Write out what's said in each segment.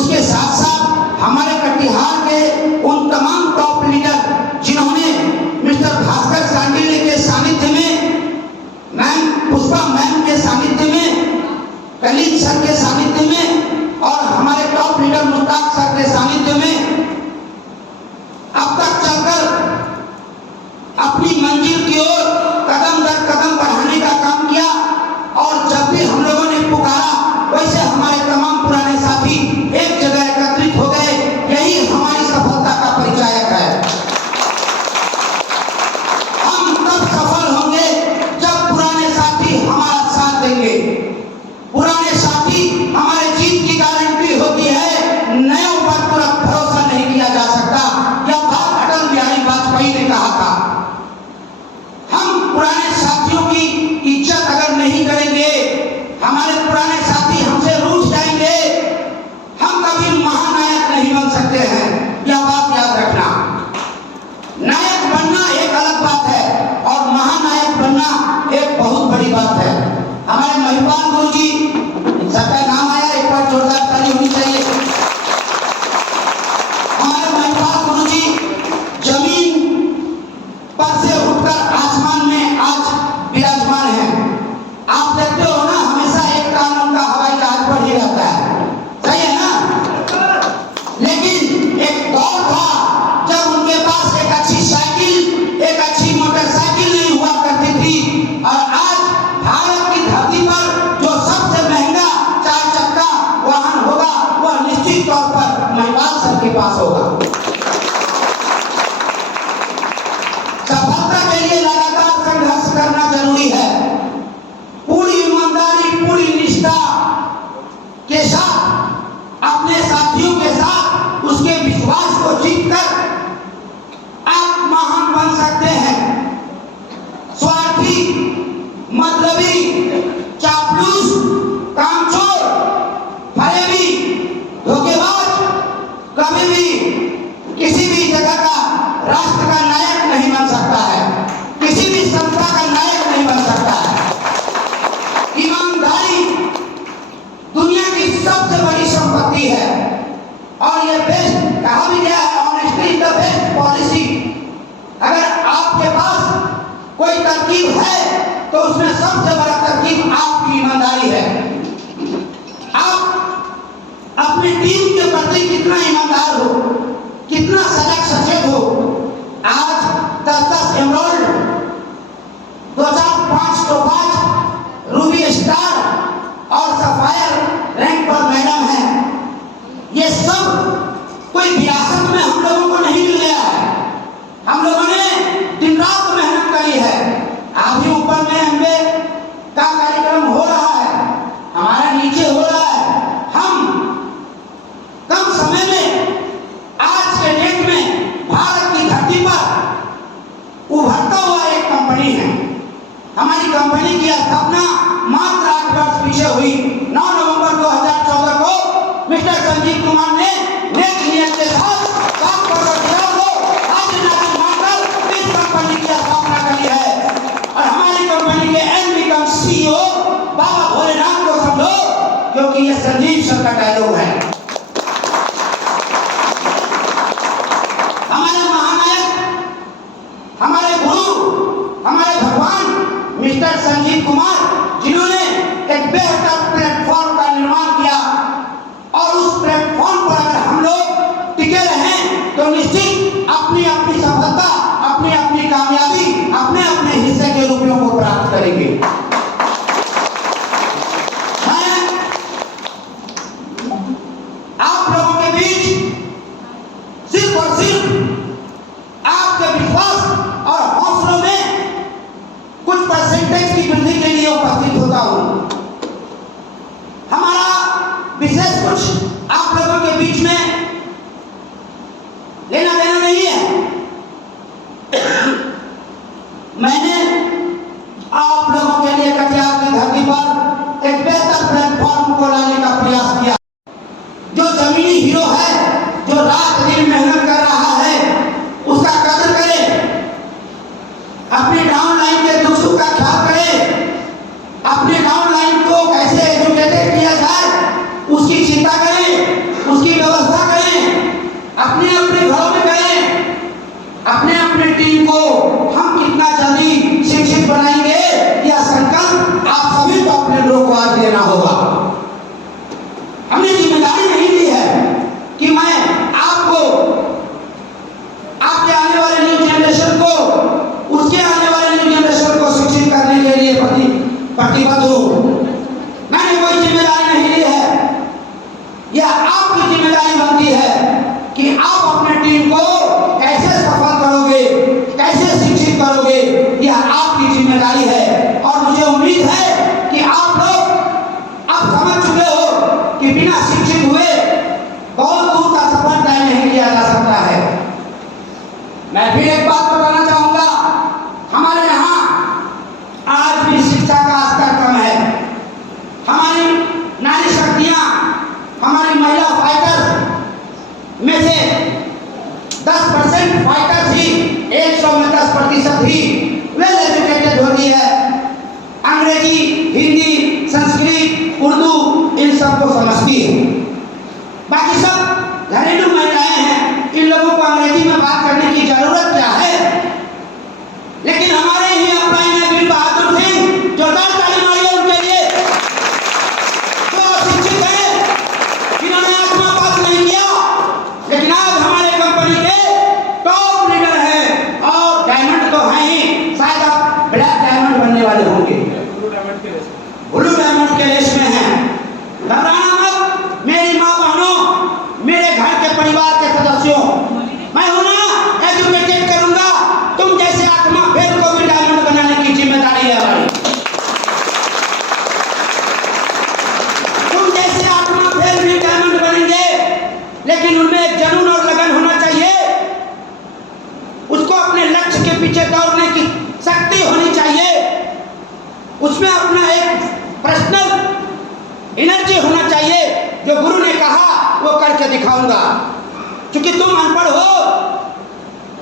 उसके साथ साथ हमारे कटिहार के उन तमाम टॉप लीडर जिन्होंने मिस्टर भास्कर सांडिल्य के सानिध्य में, मैम पुष्पा मैम के सानिध्य में, कलीग सर के सानिध्य में और हमारे टॉप लीडर मुश्ताक सर के सानिध्य में अब तक चलकर अपनी मंजिल की ओर कदम दर कदम बढ़ाने का काम किया। और जब भी हम लोगों ने पुकारा वैसे हमारे तमाम पुराने साथी एक जगह एकत्रित हो गए। यही हमारी सफलता का परिचायक है। हम तब सफल होंगे जब पुराने साथी हमारा साथ देंगे। पुराने साथी हमारे जीत की गारंटी होती है, नयों पर तुरंत भरोसा नहीं किया जा सकता। यह बात अटल बिहारी वाजपेयी ने कहा था। हम पुराने साथियों की इज्जत अगर नहीं करेंगे, हमारे पुराने साथी हमसे रूठ जाएंगे, हम कभी महानायक नहीं बन सकते हैं। यह बात याद रखना। नायक बनना एक अलग बात है और महानायक बनना एक बहुत बड़ी बात है। हमारे महिपाल गुरु जी, सबका नाम आया, एक बार जोरदार ताली होनी चाहिए। हमारे महिपाल गुरु जी जमीन पर से उठकर आसमान में आज विराजमान है। आप देखते हो ना, हमेशा एक कान उनका हवाई जहाज पर ही रहता है, सही है ना? लेकिन एक दौर था जब उनके पास एक अच्छी साइकिल, एक अच्छी मोटरसाइकिल नहीं हुआ करती थी। और आज भारत की धरती पर जो सबसे महंगा 4 चक्का वाहन होगा वह निश्चित तौर पर महिपाल सर के पास होगा। सफलता के लिए लगातार संघर्ष करना जरूरी है। पूरी ईमानदारी, पूरी निष्ठा के साथ, अपने साथियों के साथ उसके विश्वास को जीतकर आप महान बन सकते हैं। स्वार्थी, मतलबी, चापलूस, कामचोर, फरेबी, धोखेबाज कभी भी किसी भी जगह का, राष्ट्र का नायक नहीं बन सकता है, किसी भी संस्था का नायक नहीं बन सकता है। ईमानदारी दुनिया की सबसे बड़ी संपत्ति है और ये बेस्ट कहा भी गया है, honesty is the best policy. अगर आपके पास कोई तरकीब है तो उसमें सबसे बड़ा तरकीब आपकी ईमानदारी है। आप अपनी टीम के प्रति कितना ईमानदार हो, कितना सजग सचेत हो। आज 10-10 एमराल्ड, 2-4-5 टोपाज, रूबी स्टार और सफायर रैंक पर मैडम है। ये सब कोई विरासत में हम लोगों को नहीं मिल गया है। हम लोगों ने दिन रात मेहनत करी है। अभी ऊपर में एमबे का कार्यक्रम हो रहा है, हमारा नीचे हो रहा है। हम कम समय में आज के डेट में भारत की धरती पर उभरता हुआ एक कंपनी है। हमारी कंपनी की स्थापना मात्र 8 वर्ष पीछे हुई। 9 नवंबर 2014 को मिस्टर संजीव कुमार ने नेक नियत के साथ काम को आज नागरिक मानकर इस कंपनी की स्थापना करी है। और हमारी कंपनी के एमडी सीईओ बाबा भोलेनाथ को समझो, क्योंकि यह संजीव सर का डायलॉग है। हमारे महानायक, हमारे गुरु, हमारे भगवान मिस्टर संजीव कुमार, जिन्होंने एक बेहतर प्लेटफॉर्म का निर्माण किया और उस प्लेटफॉर्म पर अगर हम लोग टिके रहें तो निश्चित अपनी अपनी सफलता, अपनी अपनी कामयाबी अपने अपने हिस्से के रुपयों को प्राप्त करेंगे। मैं आप लोगों के बीच सिर्फ और सिर्फ आपके विश्वास और हौसलों में कुछ परसेंटेज की वृद्धि के लिए उपस्थित होता हूं। हमारा विशेष कुछ आप लोगों के बीच में लेना देना नहीं है। मैंने आप लोगों के लिए कटिहार की धरती पर एक बेहतर प्लेटफॉर्म को लाने का प्रयास किया। जो जमीनी हीरो है, जो रात दिन मेहनत कर रहा है, उसका कदर करें। अपनी डाउनलाइन के दुख सुख का ख्याल करें। अपने डाउनलाइन को कैसे एजुकेटेड किया जाए उसकी चिंता करें। अपने अपने घरों में कहें, अपने अपने टीम को हम कितना जल्दी शिक्षित बनाएंगे, यह संकल्प आप सभी को अपने लोगों को आज लेना होगा। हमने जिम्मेदारी नहीं ली है कि मैं आपको, आपके आने वाले न्यू जनरेशन को, उसके आने वाले न्यू जनरेशन को शिक्षित करने के लिए प्रतिबद्ध हूं। मैंने कोई जिम्मेदारी नहीं ली है। यह आपकी जिम्मेदारी बनती है कि आप अपने टीम को कैसे सफल करोगे, कैसे शिक्षित करोगे, यह आपकी जिम्मेदारी है। और मुझे उम्मीद है कि आप लोग अब समझ चुके हो कि बिना शिक्षित हुए बहुत दूर का सफर तय नहीं किया जा सकता है। मैं फिर एक बात बताना चाहूंगा, हमारे यहाँ आज भी शिक्षा का स्तर कम है। हमारी नारी शक्तियां, हमारी महिला फाइटर्स में से 10% फाइटर्स ही, 100 में 10% ही वेल एजुकेटेड होती है। अंग्रेजी, हिंदी, संस्कृत, उर्दू इन सबको समझती है। बाकी सब घरेलू महिलाएं हैं, इन लोगों को अंग्रेजी में बात करने की जरूरत क्या है। लेकिन हमारे ही अपने वीर बहादुर सिंह, जोरदार ताली मारिए उनके लिए, जो शिक्षित है, जिन्होंने आठवां पास नहीं किया, लेकिन आज हमारे कंपनी के टॉप लीडर हैं और डायमंड तो हैं ही, शायद आप ब्लैक डायमंड बनने वाले होंगे, ब्लू डायमंड के रेस में हैं। घबराना मत मेरी माँ बहनों, मेरे घर के परिवार के सदस्यों, मैं हूं ना, एजुकेटेड करूंगा। तुम जैसे आत्मा फेल को भी डायमंड बनाने की जिम्मेदारी है हमारी। तुम जैसे आत्मा फेल भी डायमंड बनेंगे, लेकिन उनमें एक जुनून और लगन होना चाहिए। उसको अपने लक्ष्य के पीछे दौड़ने की शक्ति होनी चाहिए। उसमें अपना एक पर्सनल एनर्जी होना चाहिए। जो गुरु ने कहा वो करके दिखाऊंगा। क्योंकि तुम अनपढ़ हो,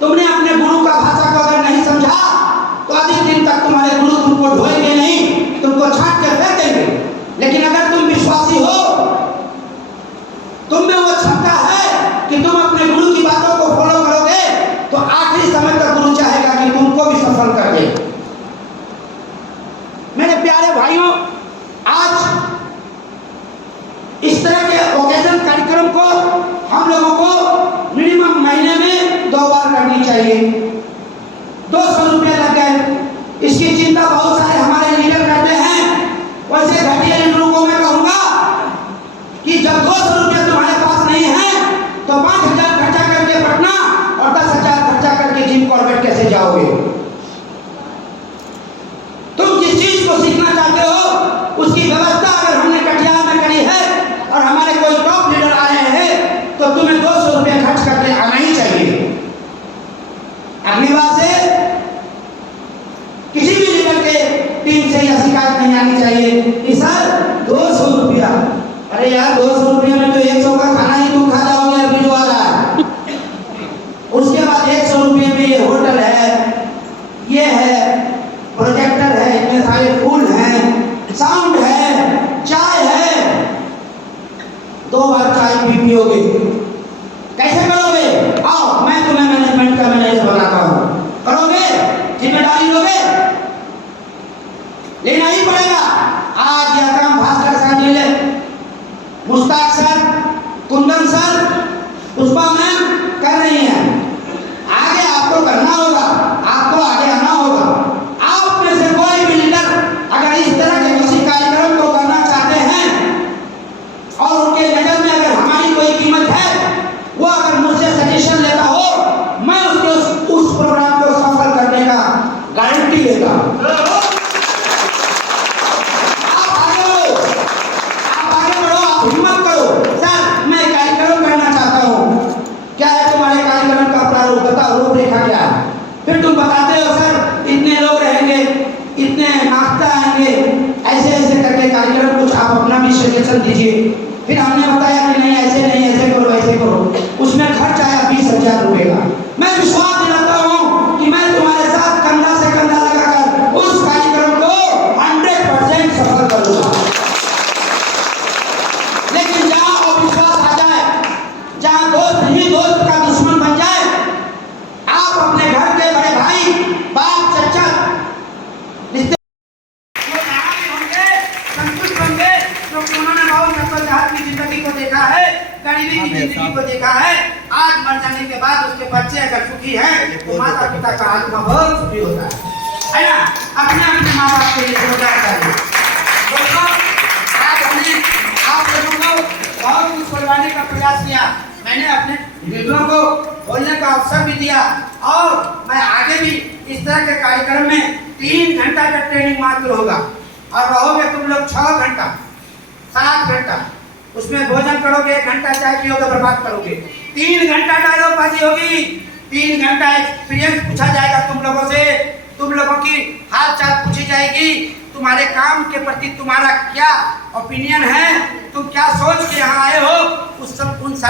तुमने अपने गुरु का भाषा को अगर नहीं समझा तो अधिक दिन तक तुम्हारे गुरु तुमको ढोएंगे नहीं, तुमको छांट के फेंक देंगे। लेकिन अगर तुम विश्वासी हो, तुम में वो क्षमता है कि तुम अपने गुरु की बातों को फॉलो करोगे, तो आखिरी समय तक गुरु चाहेगा कि तुमको भी सफल कर दे। मेरे प्यारे भाइयों, आज इस तरह के ओकेजन कार्यक्रम को हम लोगों को मिनिमम महीने में 2 बार करनी चाहिए। 200 रुपये लग गए, इसकी चिंता बहुत सारे हमारे लीडर करते हैं। वैसे घटिया लीडरों को मैं कहूंगा कि जब 200 रुपये तुम्हारे पास नहीं है तो 5,000 खर्चा करके पटना और 10,000 खर्चा करके जिम कॉर्बेट कैसे जाओगे। तुम जिस चीज को सीखना चाहते हो उसकी व्यवस्था अगर हमने कटिहार में करी है और हमारे कोई टॉप लीडर आए हैं, तो तुम्हें 200 रुपये खर्च करके आना ही चाहिए। अगली बार से किसी भी लीडर के टीम से यह शिकायत नहीं आनी चाहिए कि सर 200 रुपया, अरे यार 200 रुपये में तो 100 का खाना ही तुम खा जाओगे, अभी जो आ रहा है। उसके बाद 100 रुपये में ये होटल है, ये है, प्रोजेक्टर है, इतने सारे फूल हैं, साउंड है, चाय है। 2 बार चाय पियोगे, कैसे करोगे? आओ, मैं तुम्हें मैनेजमेंट का मैनेजर बनाता हूँ, करोगे? जिम्मेदारी लोगे? लेना ही पड़ेगा। आज यह काम भास्कर सर ने ले, Mushtaq sir, Kundan sir, Pushpa ma'am कर रही हैं। आगे आपको करना होगा, आपको आगे आना होगा। आप में से कोई भी लीडर अगर इस तरह के किसी कार्यक्रम को करना चाहते हैं और उनके नजर में अगर हमारी कोई कीमत है, वो अगर मुझसे सजेशन लेता हो, मैं उसके उस प्रोग्राम को सफल करने का गारंटी देता हूं। हिम्मत करो, सर मैं कार्यक्रम करना चाहता हूँ, क्या है तुम्हारे कार्यक्रम का प्रारूप, बताओ रूपरेखा क्या है। फिर तुम बताते हो सर इतने लोग रहेंगे, इतने नाश्ता आएंगे, ऐसे ऐसे करके कार्यक्रम कुछ आप अपना भी सजेशन दीजिए। फिर हमने बताया कि नहीं ऐसे नहीं, ऐसे करो, ऐसे करो। उसमें खर्च आया 20,000 रुपये का। मैं विश्वास दिलाता हूँ कि मैं तुम्हारे साथ कंधा से कंधा लगाकर उस कार्यक्रम को 100% सफल करूँगा। लेकिन जहाँ अविश्वास आ जाए, जहाँ दोस्त ही दोस्त रोजगार की जिंदगी को देखा है, गरीबी की जिंदगी को देखा है। आज मर जाने के बाद उसके बच्चे अगर सुखी हैं तो माता पिता का आत्मा बहुत सुखी होता है ना। अपने अपने माँ बाप के लिए रोजगार चाहिए। दोस्तों, आज हमने आप लोगों को बहुत कुछ बोलवाने का प्रयास किया। मैंने अपने वीडियो को बोलने का अवसर भी दिया और मैं आगे भी इस तरह के कार्यक्रम में 3 घंटा का ट्रेनिंग मात्र होगा और रहोगे तुम लोग 6 घंटा 7 घंटा। उसमें भोजन करोगे, 1 घंटा चाय पियोगे, बर्बाद करोगे। 3 घंटा डायलॉगबाजी होगी, 3 घंटा एक्सपीरियंस पूछा जाएगा तुम लोगों से, तुम लोगों की हाल चाल पूछी जाएगी, तुम्हारे काम के प्रति तुम्हारा क्या ओपिनियन है, तुम क्या सोच के यहाँ आए हो, उस सब उन सब